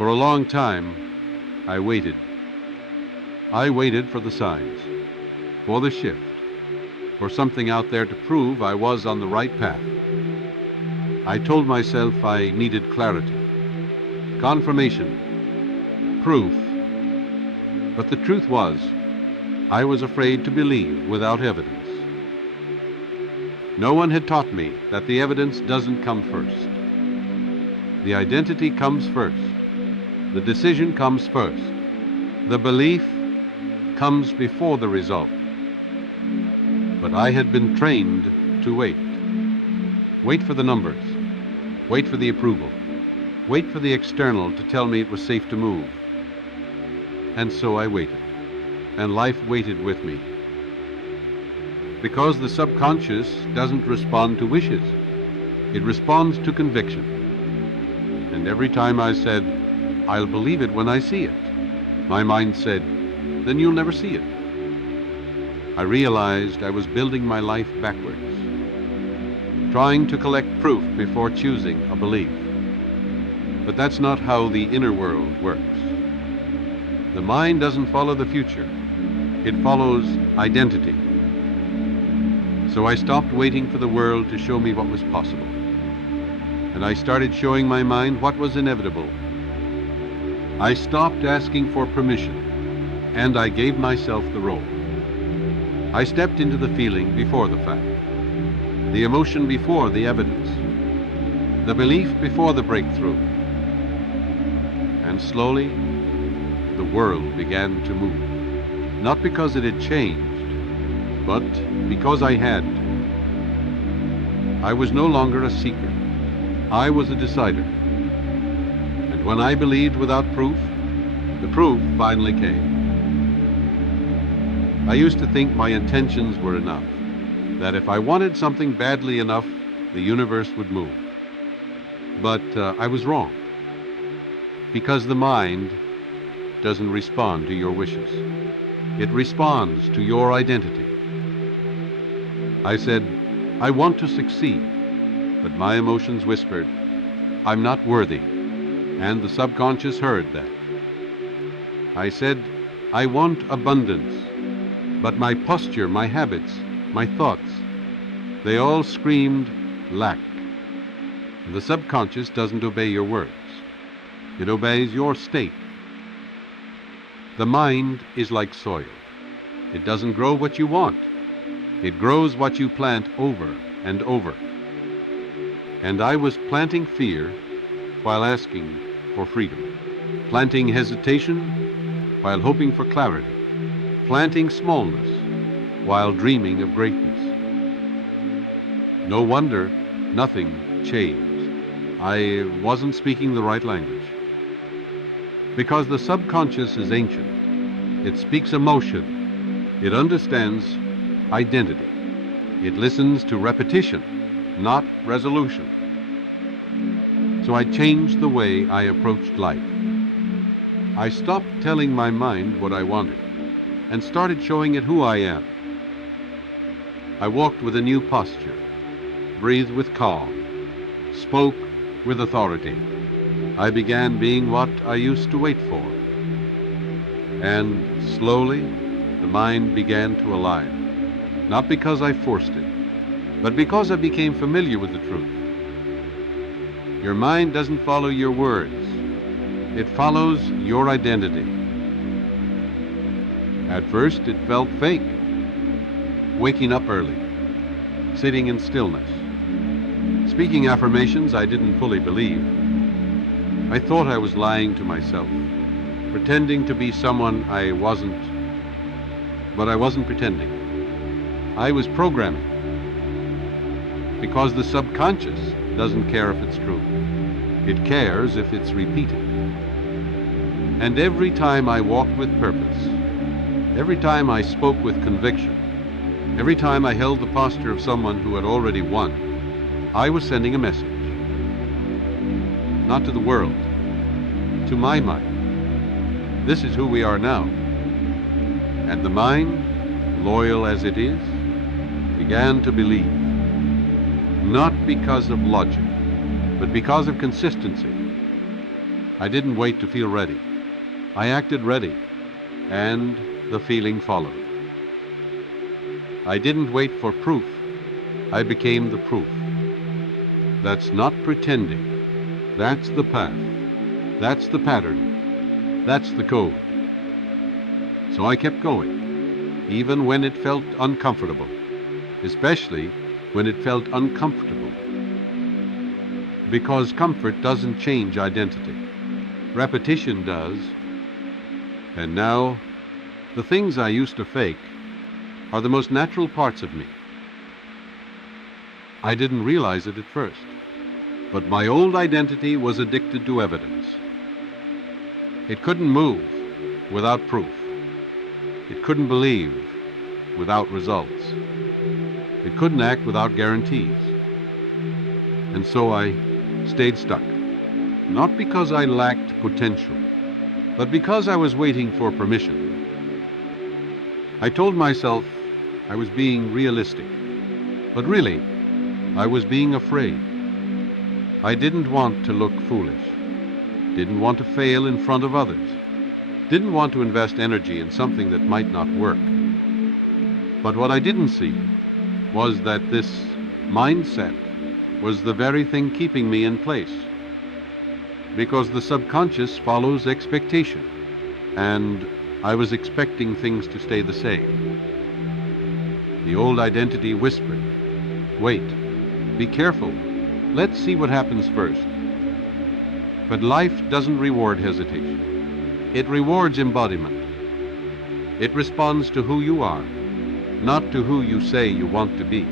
For a long time, I waited. I waited for the signs, for the shift, for something out there to prove I was on the right path. I told myself I needed clarity, confirmation, proof. But the truth was, I was afraid to believe without evidence. No one had taught me that the evidence doesn't come first. The identity comes first. The decision comes first. The belief comes before the result. But I had been trained to wait. Wait for the numbers. Wait for the approval. Wait for the external to tell me it was safe to move. And so I waited. And life waited with me. Because the subconscious doesn't respond to wishes. It responds to conviction. And every time I said, I'll believe it when I see it, my mind said, then you'll never see it. I realized I was building my life backwards, trying to collect proof before choosing a belief. But that's not how the inner world works. The mind doesn't follow the future. It follows identity. So I stopped waiting for the world to show me what was possible. And I started showing my mind what was inevitable. I stopped asking for permission, and I gave myself the role. I stepped into the feeling before the fact, the emotion before the evidence, the belief before the breakthrough. And slowly, the world began to move. Not because it had changed, but because I had. I was no longer a seeker. I was a decider. And when I believed without proof, the proof finally came. I used to think my intentions were enough, that if I wanted something badly enough, the universe would move. But I was wrong, because the mind doesn't respond to your wishes. It responds to your identity. I said, I want to succeed, but my emotions whispered, I'm not worthy, and the subconscious heard that. I said, I want abundance, but my posture, my habits, my thoughts, they all screamed lack. The subconscious doesn't obey your words. It obeys your state. The mind is like soil. It doesn't grow what you want. It grows what you plant over and over. And I was planting fear while asking for freedom, planting hesitation while hoping for clarity, planting smallness while dreaming of greatness. No wonder nothing changed. I wasn't speaking the right language. Because the subconscious is ancient. It speaks emotion. It understands identity. It listens to repetition, not resolution. So I changed the way I approached life. I stopped telling my mind what I wanted and started showing it who I am. I walked with a new posture, breathed with calm, spoke with authority. I began being what I used to wait for. And slowly, the mind began to align. Not because I forced it, but because I became familiar with the truth. Your mind doesn't follow your words. It follows your identity. At first, it felt fake. Waking up early, sitting in stillness, speaking affirmations I didn't fully believe. I thought I was lying to myself, pretending to be someone I wasn't. But I wasn't pretending. I was programming. Because the subconscious doesn't care if it's true. It cares if it's repeated. And every time I walked with purpose, every time I spoke with conviction, every time I held the posture of someone who had already won, I was sending a message. Not to the world, to my mind. This is who we are now. And the mind, loyal as it is, began to believe. Not because of logic, but because of consistency. I didn't wait to feel ready. I acted ready, and the feeling followed. I didn't wait for proof. I became the proof. That's not pretending. That's the path. That's the pattern. That's the code. So I kept going, even when it felt uncomfortable, especially when it felt uncomfortable. Because comfort doesn't change identity. Repetition does. And now, the things I used to fake are the most natural parts of me. I didn't realize it at first, but my old identity was addicted to evidence. It couldn't move without proof. It couldn't believe without results. It couldn't act without guarantees. And so I stayed stuck, not because I lacked potential, but because I was waiting for permission. I told myself I was being realistic, but really, I was being afraid. I didn't want to look foolish, didn't want to fail in front of others, didn't want to invest energy in something that might not work. But what I didn't see was that this mindset was the very thing keeping me in place. Because the subconscious follows expectation, and I was expecting things to stay the same. The old identity whispered, "Wait, be careful, let's see what happens first." But life doesn't reward hesitation. It rewards embodiment. It responds to who you are, not to who you say you want to be.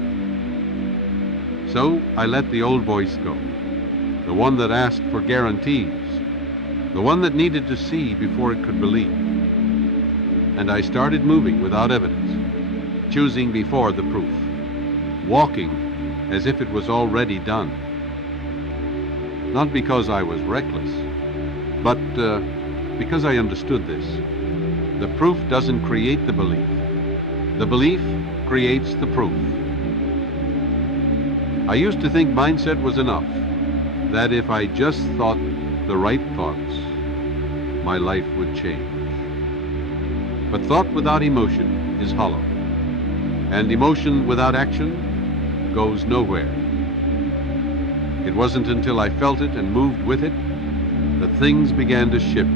So I let the old voice go, the one that asked for guarantees, the one that needed to see before it could believe. And I started moving without evidence, choosing before the proof, walking as if it was already done. Not because I was reckless, but because I understood this. The proof doesn't create the belief. The belief creates the proof. I used to think mindset was enough, that if I just thought the right thoughts, my life would change. But thought without emotion is hollow, and emotion without action goes nowhere. It wasn't until I felt it and moved with it that things began to shift.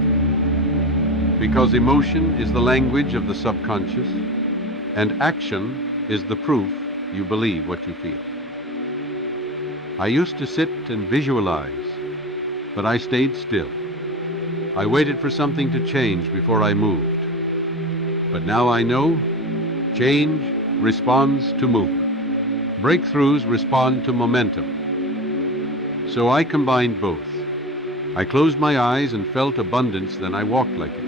Because emotion is the language of the subconscious, and action is the proof you believe what you feel. I used to sit and visualize, but I stayed still. I waited for something to change before I moved. But now I know change responds to movement. Breakthroughs respond to momentum. So I combined both. I closed my eyes and felt abundance, then I walked like it.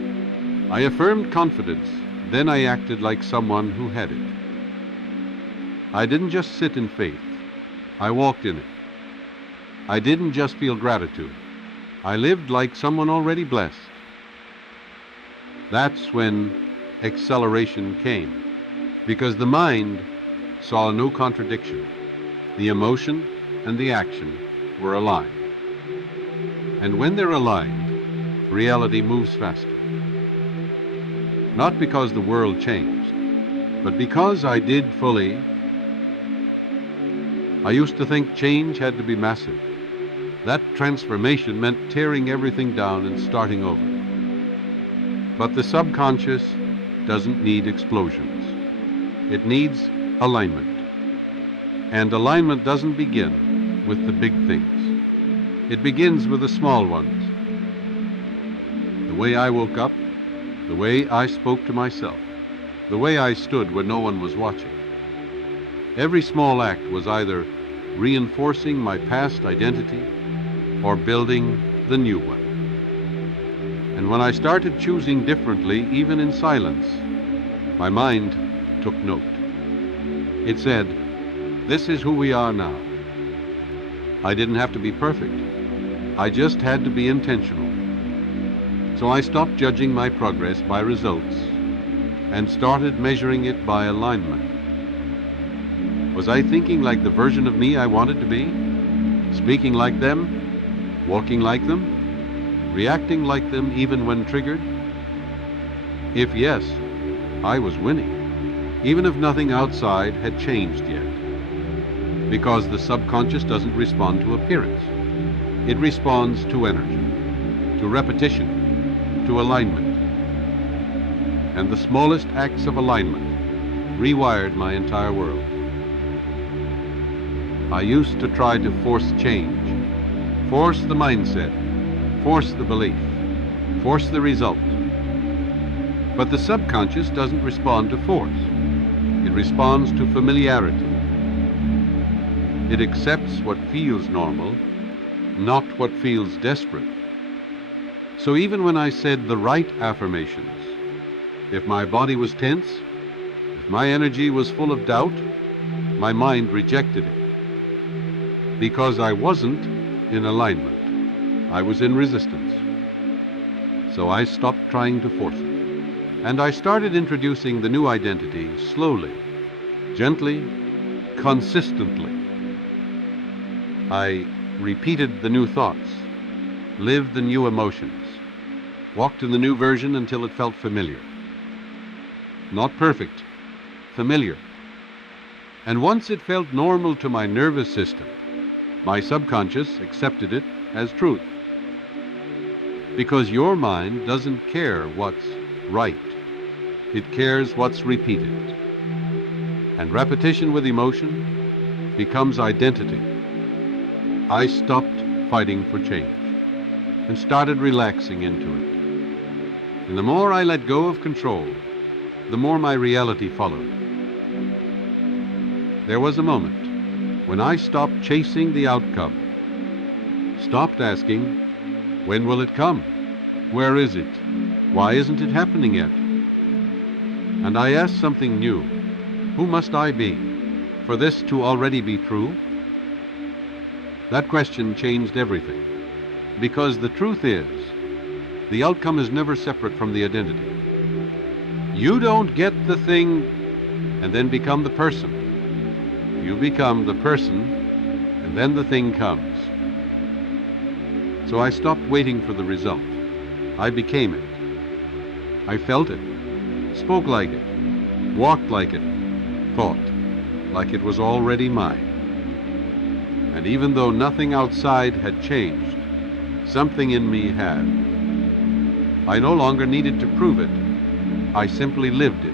I affirmed confidence, then I acted like someone who had it. I didn't just sit in faith, I walked in it. I didn't just feel gratitude, I lived like someone already blessed. That's when acceleration came, because the mind saw no contradiction. The emotion and the action were aligned. And when they're aligned, reality moves faster. Not because the world changed, but because I did fully. I used to think change had to be massive. That transformation meant tearing everything down and starting over. But the subconscious doesn't need explosions. It needs alignment. And alignment doesn't begin with the big things. It begins with the small ones. The way I woke up, the way I spoke to myself, the way I stood when no one was watching. Every small act was either reinforcing my past identity or building the new one. And when I started choosing differently, even in silence, my mind took note. It said, "This is who we are now." I didn't have to be perfect. I just had to be intentional. So I stopped judging my progress by results and started measuring it by alignment. Was I thinking like the version of me I wanted to be? Speaking like them? Walking like them? reacting like them even when triggered? If yes, I was winning, even if nothing outside had changed yet. Because the subconscious doesn't respond to appearance. It responds to energy, to repetition, to alignment. And the smallest acts of alignment rewired my entire world. I used to try to force change, force the mindset, force the belief, force the result. But the subconscious doesn't respond to force. It responds to familiarity. It accepts what feels normal, not what feels desperate. So even when I said the right affirmations, if my body was tense, if my energy was full of doubt, my mind rejected it. Because I wasn't in alignment. I was in resistance. So I stopped trying to force it. And I started introducing the new identity slowly, gently, consistently. I repeated the new thoughts, lived the new emotions, walked in the new version until it felt familiar. Not perfect, familiar. And once it felt normal to my nervous system, my subconscious accepted it as truth. Because your mind doesn't care what's right. It cares what's repeated. And repetition with emotion becomes identity. I stopped fighting for change and started relaxing into it. And the more I let go of control, the more my reality followed. There was a moment when I stopped chasing the outcome, stopped asking, when will it come? Where is it? Why isn't it happening yet? And I asked something new. Who must I be for this to already be true? That question changed everything. Because the truth is, the outcome is never separate from the identity. You don't get the thing and then become the person. You become the person and then the thing comes. So I stopped waiting for the result. I became it. I felt it, spoke like it, walked like it, thought like it was already mine. And even though nothing outside had changed, something in me had. I no longer needed to prove it. I simply lived it.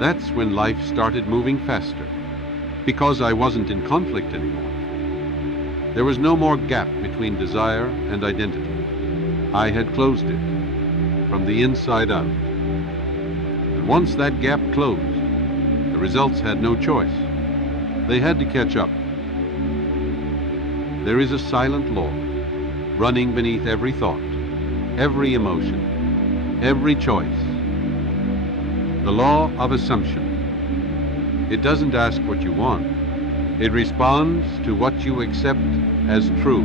That's when life started moving faster, because I wasn't in conflict anymore. There was no more gap between desire and identity. I had closed it from the inside out. And once that gap closed, the results had no choice. They had to catch up. There is a silent law running beneath every thought, every emotion, every choice. The law of assumption. It doesn't ask what you want. It responds to what you accept as true.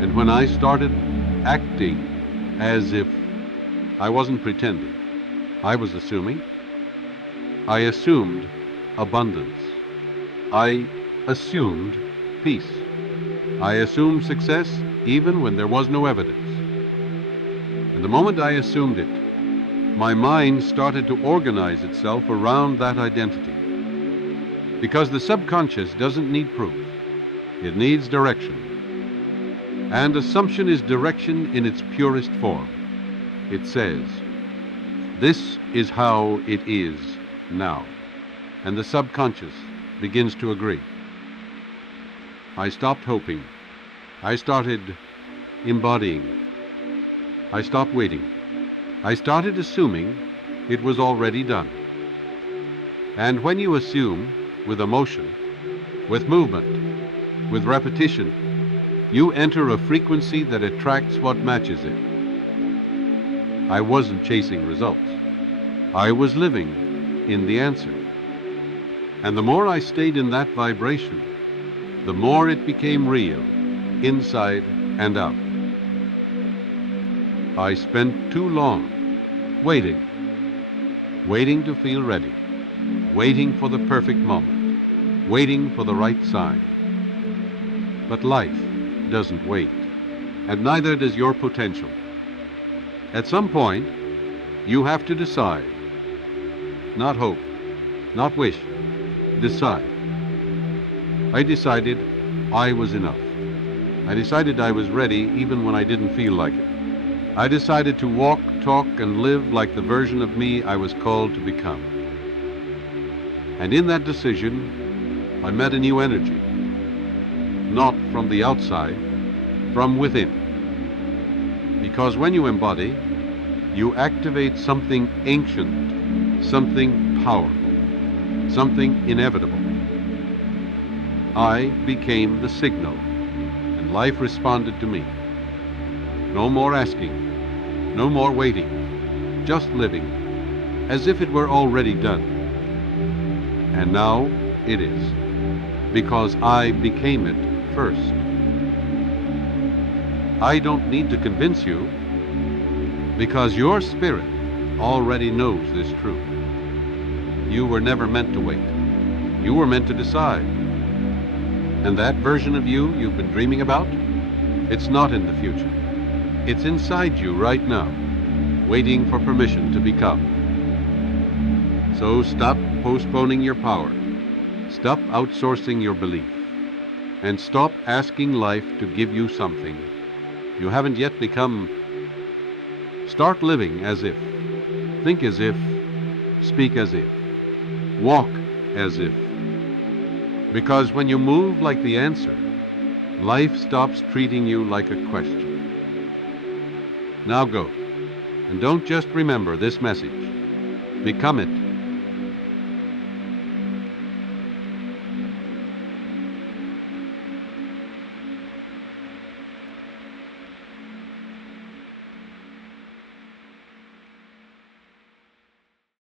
And when I started acting as if I wasn't pretending, I was assuming. I assumed abundance. I assumed peace. I assumed success even when there was no evidence. And the moment I assumed it, my mind started to organize itself around that identity. Because the subconscious doesn't need proof. It needs direction. And assumption is direction in its purest form. It says, this is how it is now. And the subconscious begins to agree. I stopped hoping. I started embodying. I stopped waiting. I started assuming it was already done. And when you assume with emotion, with movement, with repetition, you enter a frequency that attracts what matches it. I wasn't chasing results. I was living in the answer. And the more I stayed in that vibration, the more it became real, inside and out. I spent too long waiting to feel ready, waiting for the perfect moment, waiting for the right sign. But life doesn't wait. and neither does your potential. At some point, you have to decide. Not hope, not wish. Decide. I decided I was enough. I decided I was ready even when I didn't feel like it. I decided to walk, talk, and live like the version of me I was called to become. And in that decision, I met a new energy. Not from the outside, from within. Because when you embody, you activate something ancient, something powerful, something inevitable. I became the signal, and life responded to me. No more asking, no more waiting, just living, as if it were already done. And now it is, because I became it first. I don't need to convince you, because your spirit already knows this truth. You were never meant to wait. You were meant to decide. And that version of you you've been dreaming about, it's not in the future. It's inside you right now, waiting for permission to become. So stop postponing your power. Stop outsourcing your belief. And stop asking life to give you something you haven't yet become. Start living as if. Think as if. Speak as if. Walk as if. Because when you move like the answer, life stops treating you like a question. Now go, and don't just remember this message. Become it.